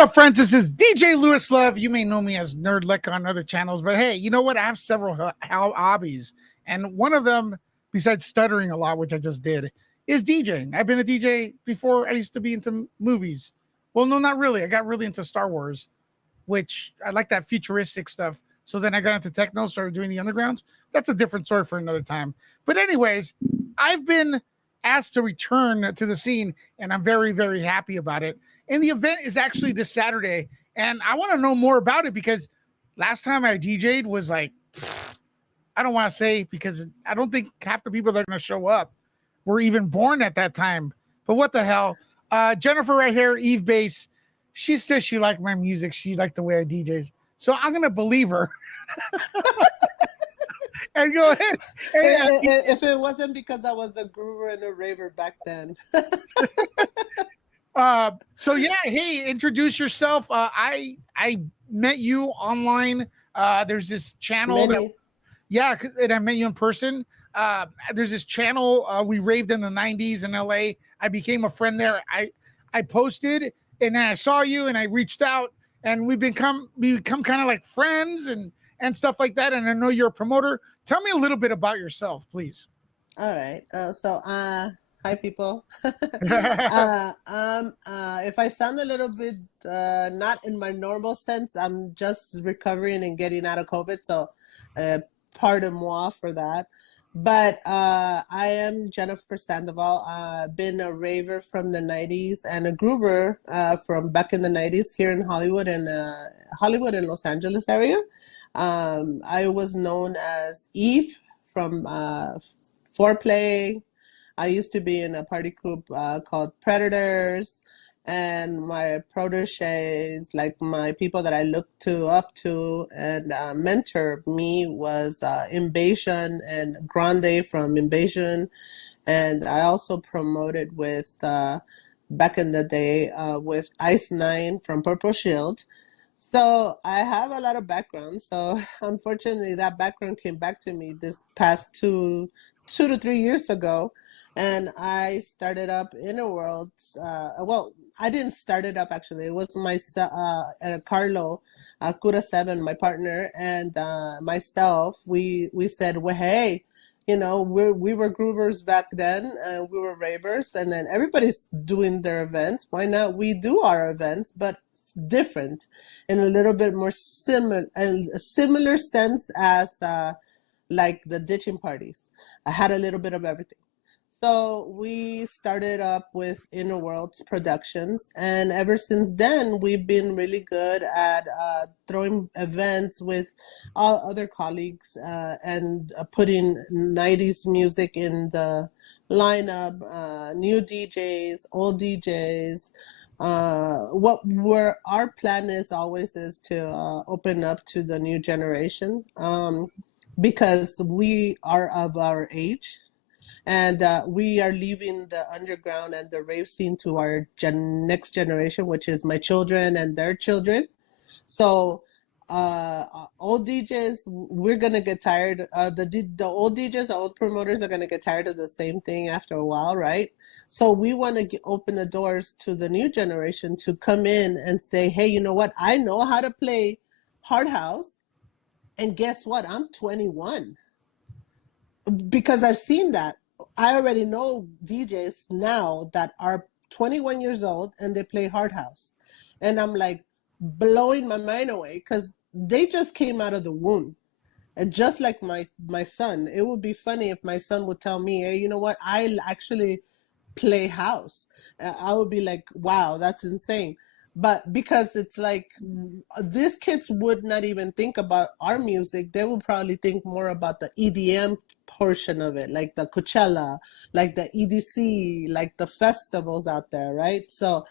up, friends? This is DJ Lewis Love. You may know me as Nerd Lick on other channels, but hey, you know what? I have several hobbies, and one of them, besides stuttering a lot, which I just did, is DJing. I've been a DJ before. I used to be into movies. Well, no, not really. I got really into Star Wars, which I like that futuristic stuff. So then I got into techno, started doing the undergrounds. That's a different story for another time. But anyways, I've been asked to return to the scene, and I'm very, very happy about it. And the event is actually this Saturday, and I want to know more about it because last time I DJ'd was like, I don't want to say because I don't think half the people that are going to show up were even born at that time. But what the hell? Jennifer right here, Eve Bass, she says she liked my music. She liked the way I DJ'd. So I'm going to believe her. And go ahead. If it wasn't because I was a groover and a raver back then. So yeah, hey, introduce yourself. I met you online. There's this channel. And I met you in person. There's this channel. We raved in the 90s in LA. I became a friend there. I posted and then I saw you and I reached out and we become kind of like friends and stuff like that. And I know you're a promoter. Tell me a little bit about yourself, please. All right. Hi, people. If I sound a little bit not in my normal sense, I'm just recovering and getting out of COVID. So pardon moi for that. But I am Jennifer Sandoval. I've been a raver from the 90s and a groover from back in the 90s here in Hollywood and Los Angeles area. I was known as Eve from Foreplay. I used to be in a party group called Predators, and my proteges, like my people that I looked up to and mentor me was Invasion and Grande from Invasion. And I also promoted with, back in the day, with Ice Nine from Purple Shield. So I have a lot of background. So unfortunately, that background came back to me this past two to 3 years ago. And I started up InnerWorlds. Well, I didn't start it up actually. It was my Carlo Cura 7, my partner, and myself. We said, well, hey, you know, we were groovers back then, and we were ravers, and then everybody's doing their events. Why not we do our events, but different in a little bit more similar sense as like the ditching parties. I had a little bit of everything. So we started up with InnerWorlds Productions, and ever since then, we've been really good at throwing events with all other colleagues and putting 90s music in the lineup, new DJs, old DJs. Our plan is always is to open up to the new generation because we are of our age. And we are leaving the underground and the rave scene to our next generation, which is my children and their children. So old DJs, we're going to get tired. The old DJs, the old promoters are going to get tired of the same thing after a while, right? So we want to open the doors to the new generation to come in and say, hey, you know what? I know how to play hard house. And guess what? I'm 21 because I've seen that. I already know DJs now that are 21 years old and they play hard house. And I'm like blowing my mind away because they just came out of the womb. And just like my son, it would be funny if my son would tell me, hey, you know what? I actually play house. I would be like, wow, that's insane. But because it's like these kids would not even think about our music, they would probably think more about the EDM portion of it, like the Coachella, like the EDC, like the festivals out there, right? So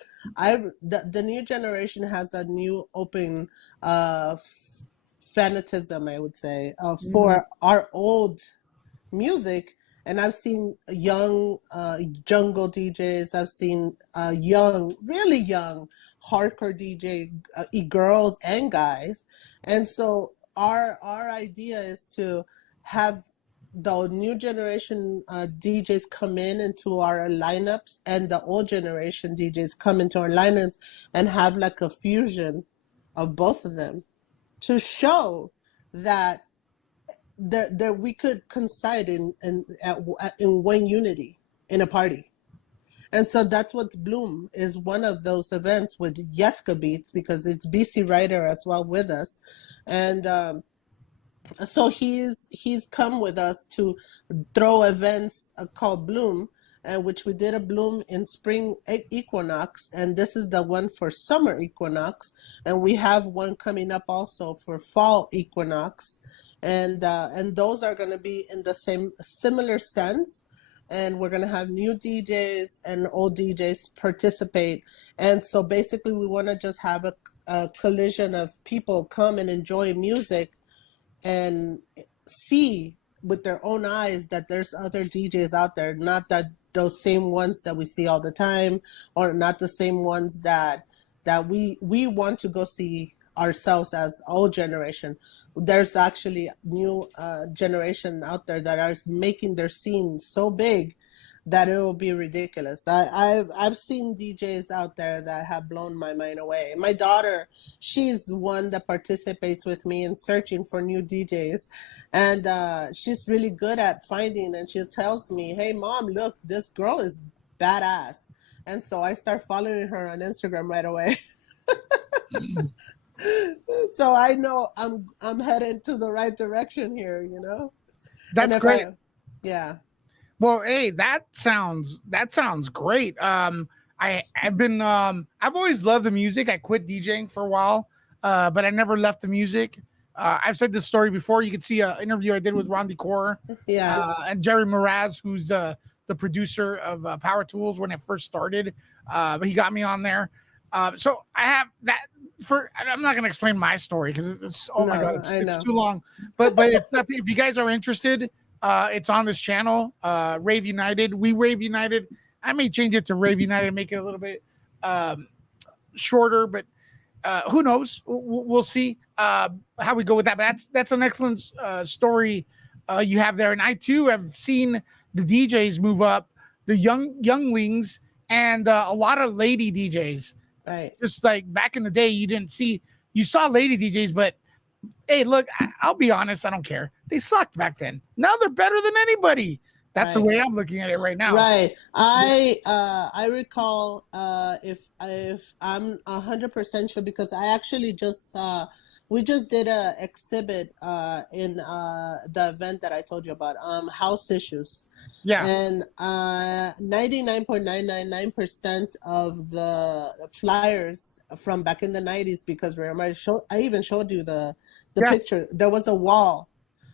the new generation has a new open fanatism, I would say, for our old music. And I've seen young jungle DJs. I've seen really young hardcore DJ girls and guys. And so our idea is to have the new generation DJs come in into our lineups, and the old generation DJs come into our lineups and have like a fusion of both of them to show that there we could coincide in one unity in a party. And so that's what Bloom is, one of those events with Yeska Beats, because it's BC Writer as well with us. And so he's come with us to throw events called Bloom, which we did a Bloom in spring equinox, and this is the one for summer equinox, and we have one coming up also for fall equinox, and those are going to be in the same similar sense. And we're going to have new DJs and old DJs participate. And so basically we want to just have a collision of people come and enjoy music and see with their own eyes that there's other DJs out there, not that those same ones that we see all the time, or not the same ones that we want to go see ourselves as old generation. There's actually new generation out there that are making their scene so big that it will be ridiculous. I've seen DJs out there that have blown my mind away. My daughter, she's one that participates with me in searching for new DJs, and she's really good at finding. And she tells me, "Hey, mom, look, this girl is badass." And so I start following her on Instagram right away. So I know I'm headed to the right direction here, you know. And That's if great. yeah. Well, hey, that sounds great. I've always loved the music. I quit DJing for a while, but I never left the music. I've said this story before. You could see an interview I did with Ron Decor Yeah. and Jerry Mraz, who's the producer of Power Tools when it first started. But he got me on there. So I have that for. I'm not going to explain my story because it's oh my god, it's too long. But it's if you guys are interested. It's on this channel, Rave United. We Rave United. I may change it to Rave United and make it a little bit shorter, but who knows? We'll see how we go with that. But that's an excellent story you have there, and I too have seen the DJs move up, the younglings, and a lot of lady DJs. Right. Just like back in the day, you saw lady DJs, but hey, look, I'll be honest. I don't care. They sucked back then. Now they're better than anybody. That's the way I'm looking at it right now. Right. I recall if I'm 100% sure, because I actually just we just did a exhibit in the event that I told you about, house issues. Yeah. And 99.999% of the flyers from back in the 90s, because remember I even showed you the picture. There was a wall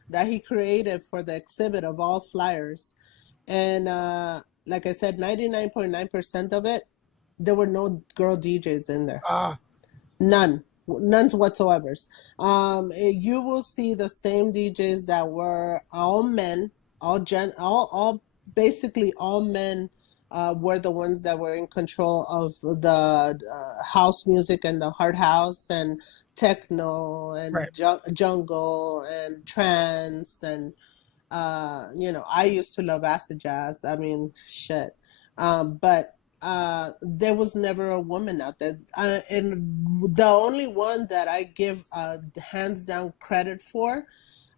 that he created for the exhibit of all flyers. And like I said, 99.9% of it, there were no girl DJs in there. None whatsoever. You will see the same DJs that were all men, all basically all men were the ones that were in control of the house music and the hard house and techno and jungle and trance. And I used to love acid jazz. I mean, shit. But there was never a woman out there. And the only one that I give hands down credit for,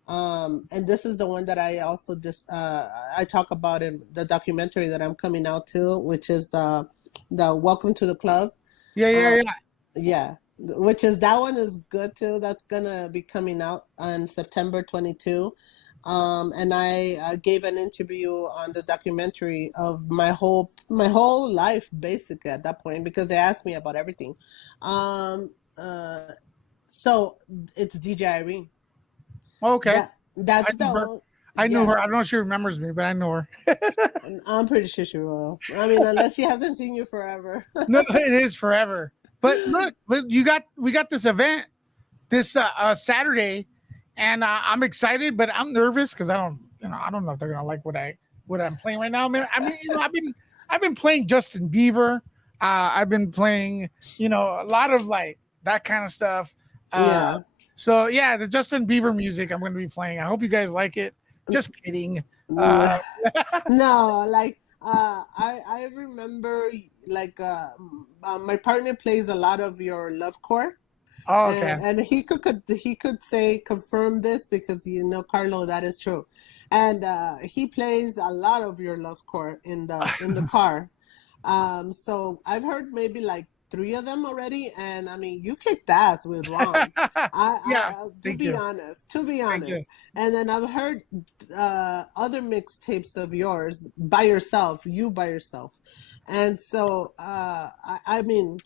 and this is the one that I also I talk about in the documentary that I'm coming out to, which is the Welcome to the Club. Yeah. Which is, that one is good too. That's gonna be coming out on September 22. And I gave an interview on the documentary of my whole life, basically, at that point, because they asked me about everything. So it's DJ Irene. Okay. That's I knew her. I don't know if she remembers me, but I know her. I'm pretty sure she will. I mean, unless she hasn't seen you forever. No, it is forever. But look, we got this event this Saturday, and I'm excited, but I'm nervous because I don't know if they're gonna like what I'm playing right now. I've been playing Justin Bieber. I've been playing, a lot of like that kind of stuff. So yeah, the Justin Bieber music I'm going to be playing. I hope you guys like it. Just kidding. No, like I remember like my partner plays a lot of your lovecore. Oh, okay. And he could say confirm this because Carlo, that is true, and he plays a lot of your love core in the car. So I've heard maybe like three of them already, and I mean you kicked ass with Ron. Yeah. To Thank be you. honest, to be Thank you. honest, and then I've heard other mixtapes of yours by yourself, you by yourself, and so I mean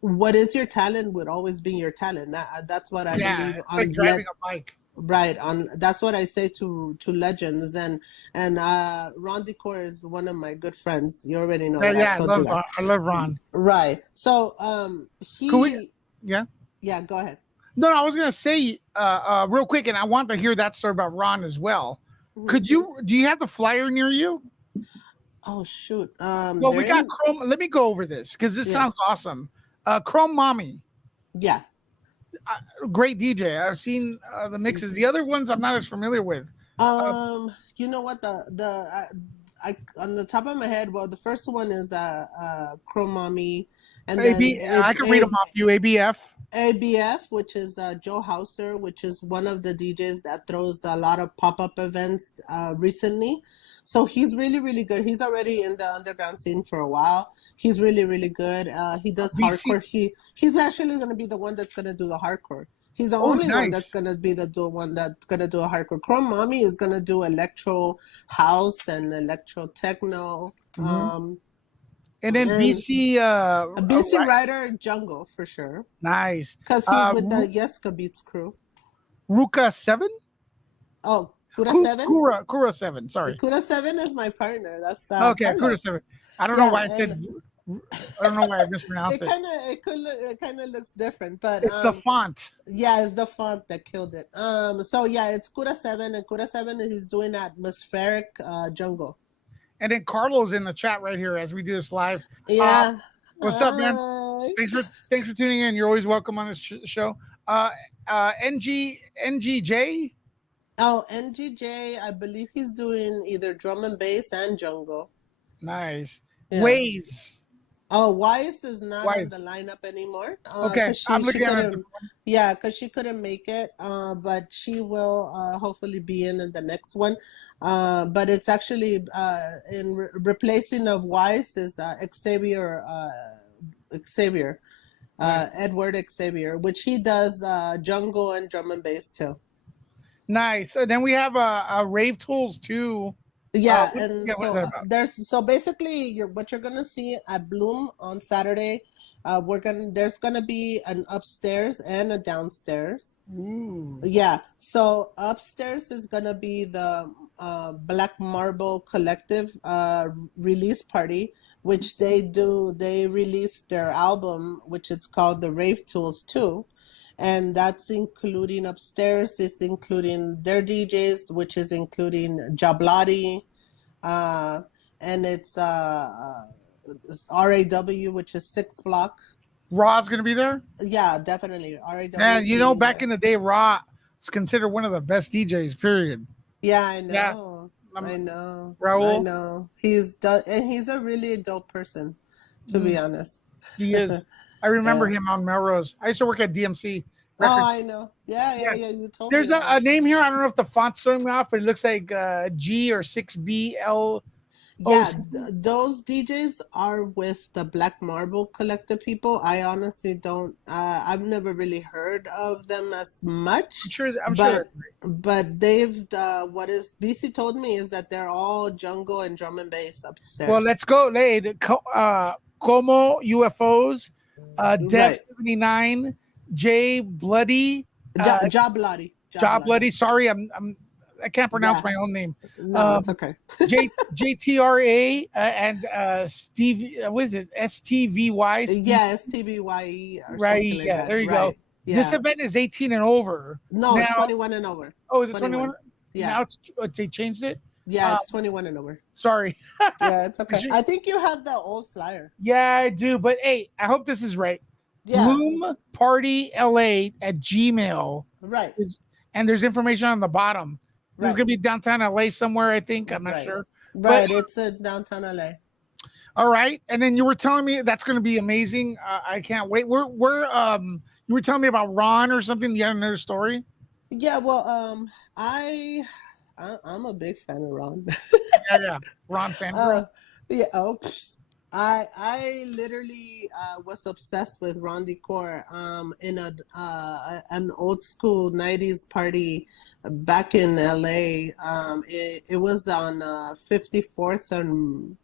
what is your talent would always be your talent. That's what I Yeah, believe it's like driving a bike. right on. That's what I say to legends, and Ron Decor is one of my good friends. You already know Yeah, that, I've yeah. told you that. I love Ron. Right. So Could we? he Yeah. yeah, go ahead. No, I was gonna say real quick, and I want to hear that story about Ron as well. Mhm. Could you? Do you have the flyer near you? Oh shoot. Well, They're we got in. Chrome. Let me go over this because this Yeah. sounds awesome. Chrome Mommy, Yeah. great DJ. I've seen the mixes. The other ones I'm not as familiar with. You know what, I on the top of my head, well, the first one is Chromami, and then AB, I can read them off you. ABF. ABF, which is Joe Hauser, which is one of the DJs that throws a lot of pop-up events recently. So he's really, really good. He's already in the underground scene for a while. He's really, really good. He does BC. hardcore. He's actually going to be the one that's going to do the hardcore. He's the Oh, only one that's nice. going to be one that's going to do a hardcore. Chrome Mommy is going to do electro house and electro techno. And then And BC. a BC Rider Jungle for sure. Nice. Because he's with the Yeska Beats crew. Ruka 7? Oh, Kura 7? Kura 7, sorry. Kura 7 is my partner. That's Okay, Carlos. Kura 7. I don't know why I said. I don't know why I mispronounced it. It kind of looks different, but it's the font. Yeah, it's the font that killed it. So yeah, it's Kura 7, and Kura 7 he's doing atmospheric jungle. And then Carlos in the chat right here as we do this live. Yeah. What's up, man? Thanks for tuning in. You're always welcome on this show. NGJ. Oh, NGJ, I believe he's doing either drum and bass and jungle. Nice. Yeah. Waze. Oh, Wise is not on the lineup anymore. Okay, I'm looking at it. Yeah, because she couldn't make it, but she will hopefully be in the next one. But it's actually in replacing of Wise is Xavier, Edward Xavier, which he does jungle and drum and bass too. Nice. And then we have Rave Tools too. Yeah, and so basically what you're gonna see at Bloom on Saturday, there's gonna be an upstairs and a downstairs. Ooh. Yeah, so upstairs is gonna be the Black Marble Collective release party, which they release their album, which is called the Rave Tools 2. And that's including upstairs. It's including their DJs, which is including Jablati, and it's RAW, which is 6 Block. Raw's gonna be there. Yeah, definitely. RAW. Man, back in the day, Raw was considered one of the best DJs. Period. Yeah, I know. Yeah. I know. Raul. I know. He's a really dope person, to be honest. He is. I remember him on Melrose. I used to work at DMC. Oh, I know. Yeah. You told me. There's a name here. I don't know if the font's throwing me off, but it looks like G or 6BL. Yeah, those DJs are with the Black Marble Collective people. I honestly don't. I've never really heard of them as much. I'm sure. But they've. What is BC told me is that they're all jungle and drum and bass upstairs. Well, let's go, Lade. Como UFOs, Dev 79, J Bloody, Jablati. Bloody. Sorry, I can't pronounce my own name. No, it's okay. JTRA and Steve. What is it? STVY. Yeah, STVYE. Right. Yeah. There you go. Yeah. This event is 18 and over. No, now, 21 and over. Oh, is it 21? Yeah. Now they changed it. Yeah, it's 21 and over. Sorry. Yeah, it's okay. I think you have the old flyer. Yeah, I do. But hey, I hope this is right. Yeah. Bloom Party LA at Gmail. Right. And there's information on the bottom. This is Right. gonna be downtown LA somewhere, I think. I'm not Right. sure. But Right. It's a downtown LA. all right. And then you were telling me that's gonna be amazing. I can't wait. You were telling me about Ron or something. You had another story? Yeah. Well, I, I'm a big fan of Ron. Yeah, yeah. Ron fan uh, girl. yeah. Oh, I literally was obsessed with Ron Decor in an old school '90s party back in LA. It was on 54th and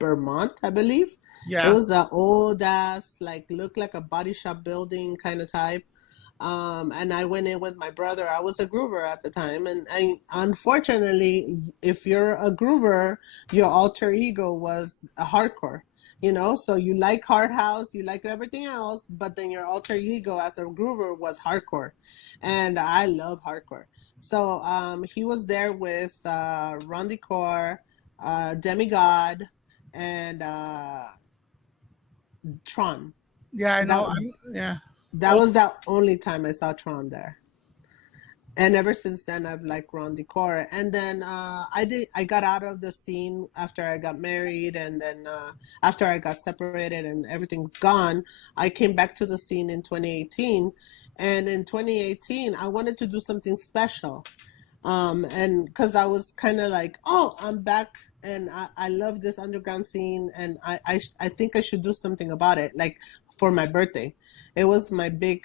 Vermont, I believe. It Yeah. was an old ass, like looked like a body shop building kind of type. And I went in with my brother. I was a groover at the time, and unfortunately, if you're a groover, your alter ego was a hardcore. You know, so you like hard house, you like everything else, but then your alter ego as a groover was hardcore, and I love hardcore. So he was there with Ron Decor, Demigod, and Tron. Yeah, I know. That Yeah. that Oh, was the only time I saw Tron there. And ever since then, I've liked Ron Decor. And then I got out of the scene after I got married, and then after I got separated and everything's gone, I came back to the scene in 2018. And in 2018, I wanted to do something special. And because I was kind of like, oh, I'm back, and I love this underground scene, and I think I should do something about it, like for my birthday. It was my big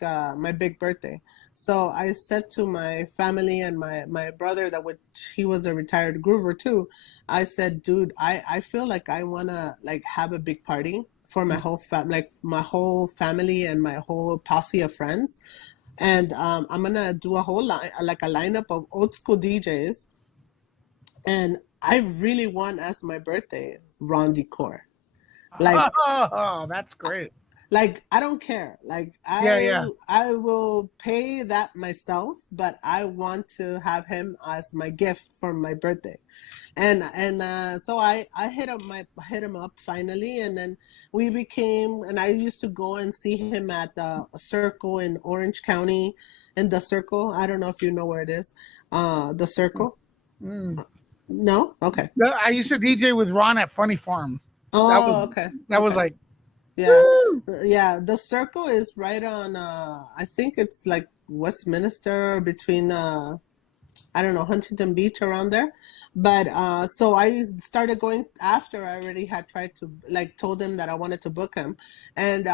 birthday. So I said to my family and my brother that would he was a retired groover too. I said, dude, I feel like I wanna like have a big party for my whole like my whole family and my whole posse of friends, and I'm gonna do a whole line, like a lineup of old school DJs, and I really want as my birthday Ron Decor. Like, oh, that's great. I don't care. Like, Yeah, yeah. I will pay that myself, but I want to have him as my gift for my birthday. And so I hit him up finally, and then we became. And I used to go and see him at a circle in Orange County, in the Circle. I don't know if you know where it is. The Circle. Mm. No, okay. No, I used to DJ with Ron at Funny Farm. That was Oh, okay, that was okay. like Yeah, woo. yeah. The Circle is right on. I think it's like Westminster between I don't know, Huntington Beach around there. But so I started going after I already had tried to like told him that I wanted to book him, and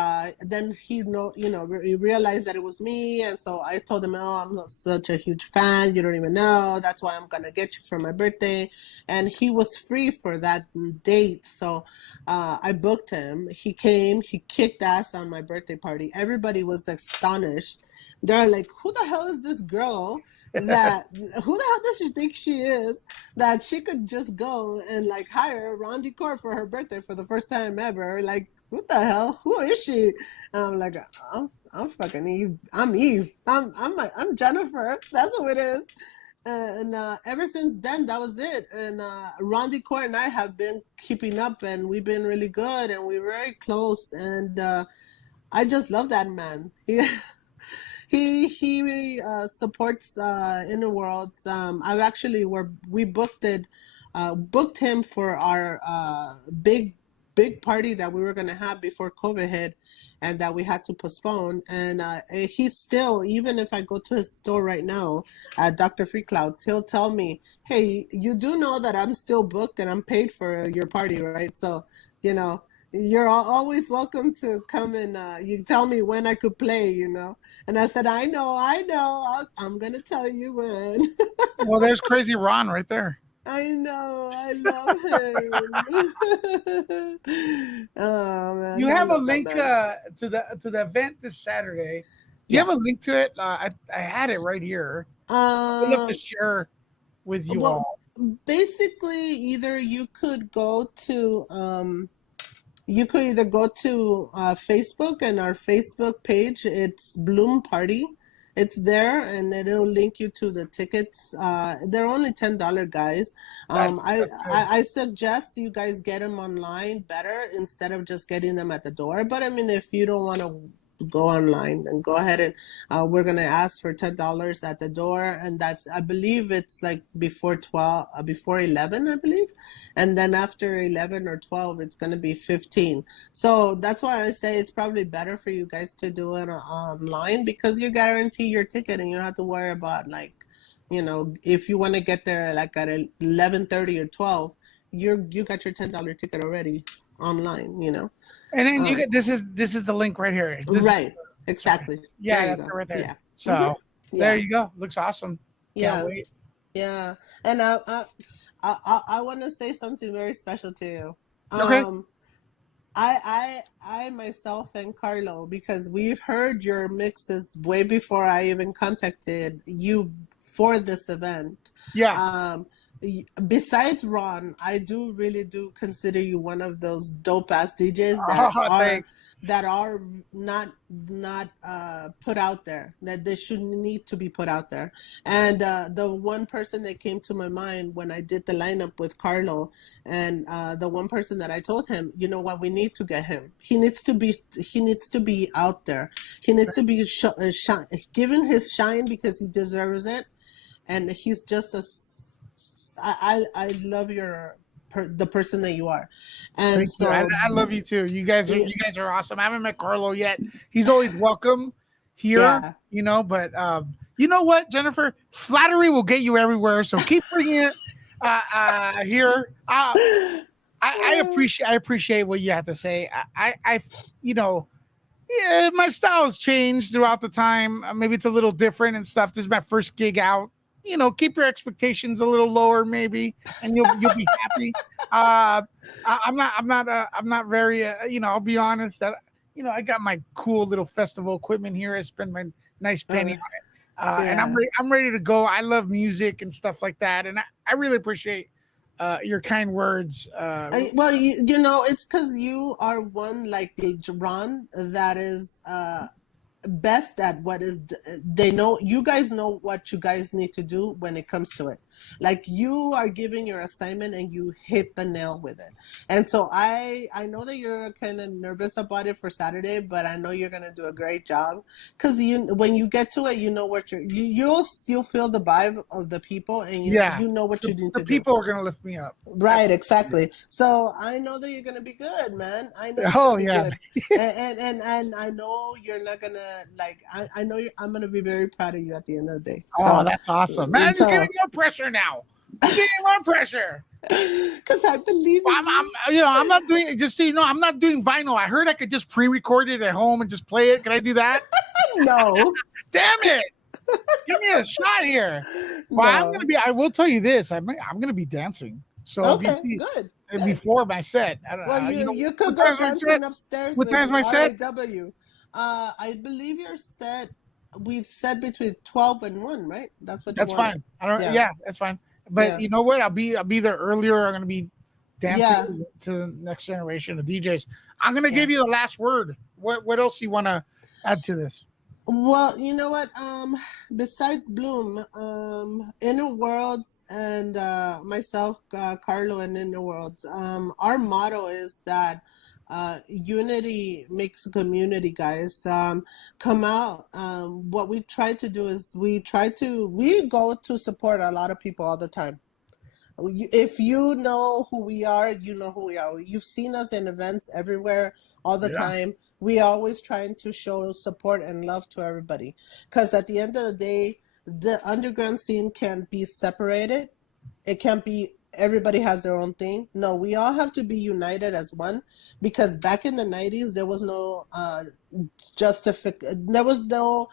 then he he realized that it was me, and so I told him, oh, I'm not such a huge fan, you don't even know. That's why I'm gonna get you for my birthday, and he was free for that date, so I booked him. He came, he kicked ass on my birthday party. Everybody was astonished. They're like, who the hell is this girl? That who the hell does she think she is that she could just go and like hire Ron Decor for her birthday for the first time ever? Like, what the hell? Who is she? And I'm like, I'm fucking Eve. I'm Eve. I'm Jennifer. That's who it is. And ever since then, that was it. And Ron Decor and I have been keeping up, and we've been really good, and we're very close. And I just love that man. He supports InnerWorlds. I've actually we booked him for our big party that we were gonna have before COVID hit, and that we had to postpone. And he's still, even if I go to his store right now at Dr. Free Clouds, he'll tell me, "Hey, you do know that I'm still booked and I'm paid for your party, right? So, you know." You're always welcome to come, and you tell me when I could play, And I said, I know. I'm going to tell you when. Well, there's Crazy Ron right there. I know. I love him. Oh, You man. I have a love that link man. to the event this Saturday. Do you Yeah. have a link to it? I had it right here. I'd love to Um, share with you well, all. basically, either you could either go to Facebook, and our Facebook page, it's Bloom Party. It's there, and it'll link you to the tickets. They're only $10, guys. That's good. I suggest you guys get them online better instead of just getting them at the door. But I mean, if you don't want to go online and go ahead and we're gonna ask for $10 at the door, and that's, I believe it's like before 12, before 11, I believe, and then after 11 or 12, it's gonna be 15. So that's why I say it's probably better for you guys to do it online, because you guarantee your ticket and you don't have to worry about, like, if you want to get there like at 11:30 or 12, you got your $10 ticket already online. And then you Um, get this is the link right here. This is right. sorry. Exactly. There Yeah, you that's go. it right there. Yeah. Hmm. So there Yeah. you go. Looks awesome. Can't Yeah. wait. Yeah. And I want to say something very special to you. Okay. I myself and Carlo, because we've heard your mixes way before I even contacted you for this event. Yeah. Um, Besides Ron, I do really do consider you one of those dope ass DJs Oh, that are thanks. not put out there, that they should need to be put out there. And the one person that came to my mind when I did the lineup with Carlo, and the one person that I told him, you know what, we need to get him. He needs to be out there. He needs to be given his shine, because he deserves it. And he's just I love the person that you are. And Thank you. so I love you too. yeah, You guys are awesome. I haven't met Carlo yet. He's always welcome here, yeah. but you know what, Jennifer? Flattery will get you everywhere. So keep bringing it here. I appreciate what you have to say. You know, yeah, my style has changed throughout the time. Maybe it's a little different and stuff. This is my first gig out. Keep your expectations a little lower, maybe, and you'll be happy. I'm not very. I'll be honest that I got my cool little festival equipment here. I spend my nice penny uh, on it, and yeah. I'm ready to go. I love music and stuff like that, and I really appreciate your kind words. Well, it's because you are one like Ron that is best at what is, they know, you guys know what you guys need to do when it comes to it. Like, you are giving your assignment and you hit the nail with it. And so I know that you're kind of nervous about it for Saturday, but I know you're going to do a great job, because when you get to it, you know what you'll feel the vibe of the people, and yeah, you know what you need the to do. people are gonna lift me up. Right, exactly. So I know that you're gonna be good, man. I know you're gonna Oh be yeah. good, and I know you're not gonna, like. I know I'm gonna be very proud of you at the end of the day. Oh, So, that's awesome, man! You're giving more pressure now. You're giving more pressure. because I believe in you. I'm not doing. Just so you know, I'm not doing vinyl. I heard I could just pre-record it at home and just play it. Can I do that? No, Damn it! Give me a shot here. Well, no. I will tell you this. I'm gonna be dancing. So if you Okay, see good, good. before my set, I don't Well, know. you What could go time's my set? dancing upstairs What with time's my set? RAW. I believe your set. We said between 12 and 1, right? That's what you That's wanted. fine. I don't. Yeah, Yeah, that's fine. But yeah, you know what? I'll be there earlier. I'm gonna be dancing yeah, to the next generation of DJs. I'm gonna yeah. give you the last word. What else you want to add to this? Well, you know what? Besides Bloom, InnerWorlds and myself, Carlo, and InnerWorlds, our motto is that unity makes a community, guys. Come out. What we try to do is we go to support a lot of people all the time. If you know who we are, you know who we are. You've seen us in events everywhere all the Yeah, time. We always trying to show support and love to everybody. Because at the end of the day, the underground scene can't be separated. It can't be everybody has their own thing. No, we all have to be united as one. Because back in the 90s, there was no there was no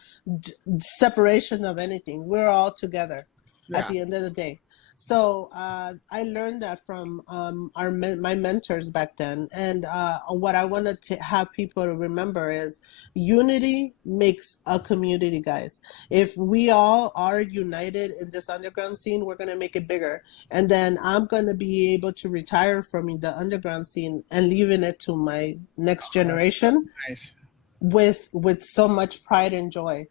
separation of anything. We're all together at yeah. the end of the day. So I learned that from my mentors back then, and what I wanted to have people to remember is unity makes a community, guys. If we all are united in this underground scene, we're gonna make it bigger, and then I'm gonna be able to retire from the underground scene and leaving it to my next That's generation nice. with so much pride and joy,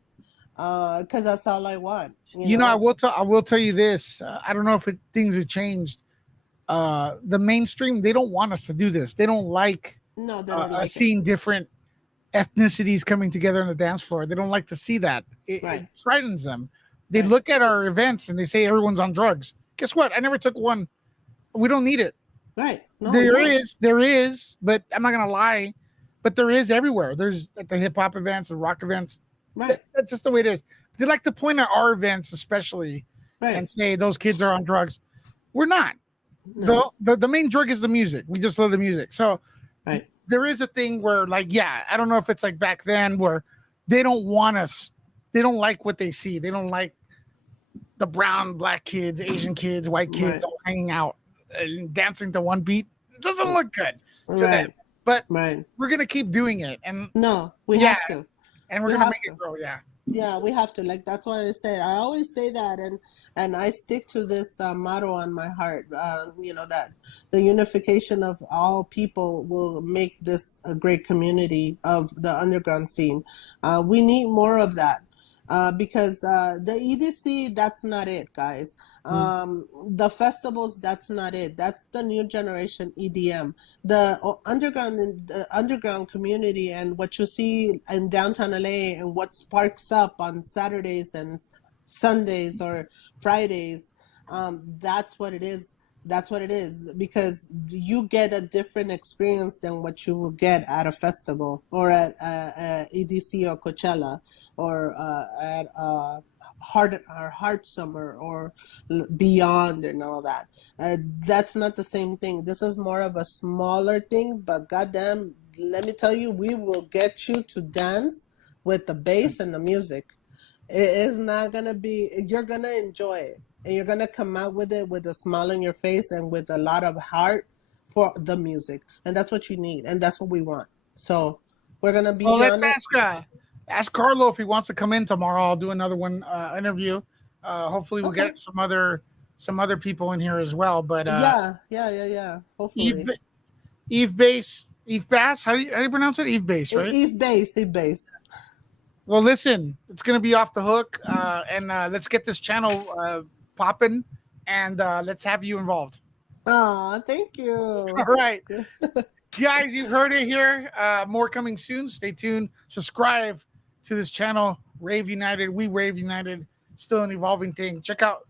because that's all I want, you know. I will tell you this. I don't know if things have changed. The mainstream, they don't want us to do this. They don't like No, they don't like it. seeing different ethnicities coming together on the dance floor. They don't like to see that. It Right. frightens them. They Right. look at our events and they say everyone's on drugs. Guess what? I never took one. We don't need it. Right. No, we There don't. is, but I'm not gonna lie. But there is everywhere. There's at the hip hop events, the rock events. Right. That's just the way it is. They like to point at our events, especially, Right. and say those kids are on drugs. We're not. No. The main drug is the music. We just love the music. So Right. there is a thing where, like, yeah, I don't know if it's like back then where they don't want us. They don't like what they see. They don't like the brown, black kids, Asian kids, white kids Right. all hanging out and dancing to one beat. It doesn't look good to Right. them. But Right. we're gonna keep doing it, and No, we Yeah. have to. and we're We gonna have make to. it grow. Yeah. Yeah, we have to. Like that's why I say I always say that, and I stick to this motto on my heart. That the unification of all people will make this a great community of the underground scene. We need more of that. Because the EDC, that's not it, guys. The festivals, that's not it. That's the new generation EDM. The underground community and what you see in downtown LA and what sparks up on Saturdays and Sundays or Fridays, that's what it is. That's what it is because you get a different experience than what you will get at a festival or at EDC or Coachella or at Heart Summer or Beyond and all that. That's not the same thing. This is more of a smaller thing, but goddamn, let me tell you, we will get you to dance with the bass and the music. It is not gonna be. You're gonna enjoy it, and you're gonna come out with it with a smile on your face and with a lot of heart for the music, and that's what you need, and that's what we want. So we're gonna Well, be let's on it. ask Carlo if he wants to come in tomorrow. I'll do another one interview. Hopefully, we'll Okay. get some other people in here as well. But Yeah. Eve Hopefully, Eve Bass. How do you pronounce it? Eve Bass, right? Eve Bass. Well, listen, it's gonna be off the hook, and let's get this channel popping, and let's have you involved. Oh, thank All you. right, guys, you've heard it here. More coming soon. Stay tuned. Subscribe to this channel. Rave United. We Rave United. Still an evolving thing. Check out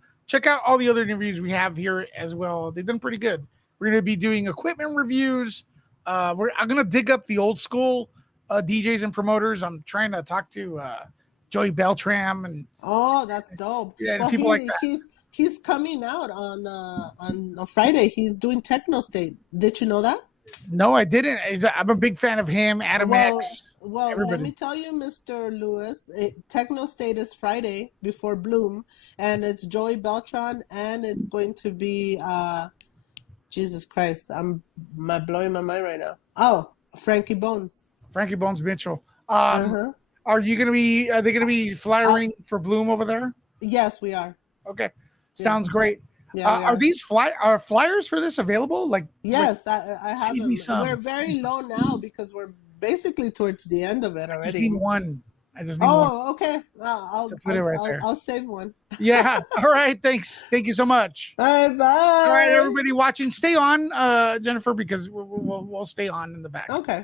all the other interviews we have here as well. They've done pretty good. We're gonna be doing equipment reviews. I'm gonna dig up the old school DJs and promoters. I'm trying to talk to Joey Beltram and Oh, that's dope. yeah, Well, people like that. he's coming out on a Friday. He's doing Techno State. Did you know that? No, I didn't. I'm a big fan of him, Adam Well, X, let everybody. me tell you, Mr. Lewis, Techno State is Friday before Bloom, and it's Joey Beltran, and it's going to be Jesus Christ, I'm blowing my mind right now. Oh, Frankie Bones. Frankie Bones Mitchell. Uh-huh. Are they gonna be flyering for Bloom over there? Yes, we are. Okay, sounds great. Yeah, we Are are. these flyers for this available? Like, Yes, I have send them. me some. We're very low now because we're basically towards the end of it I just already. need one. I just need one. Oh, okay. Put it right there. I'll save one. Yeah. All right. Thanks. Thank you so much. All right, bye. All right, everybody watching, stay on, Jennifer, because we'll stay on in the back. Okay.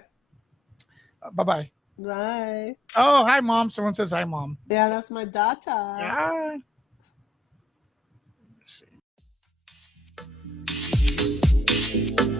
Bye-bye. Bye. Oh, hi, Mom. Someone says hi, Mom. Yeah, that's my daughter. Yeah.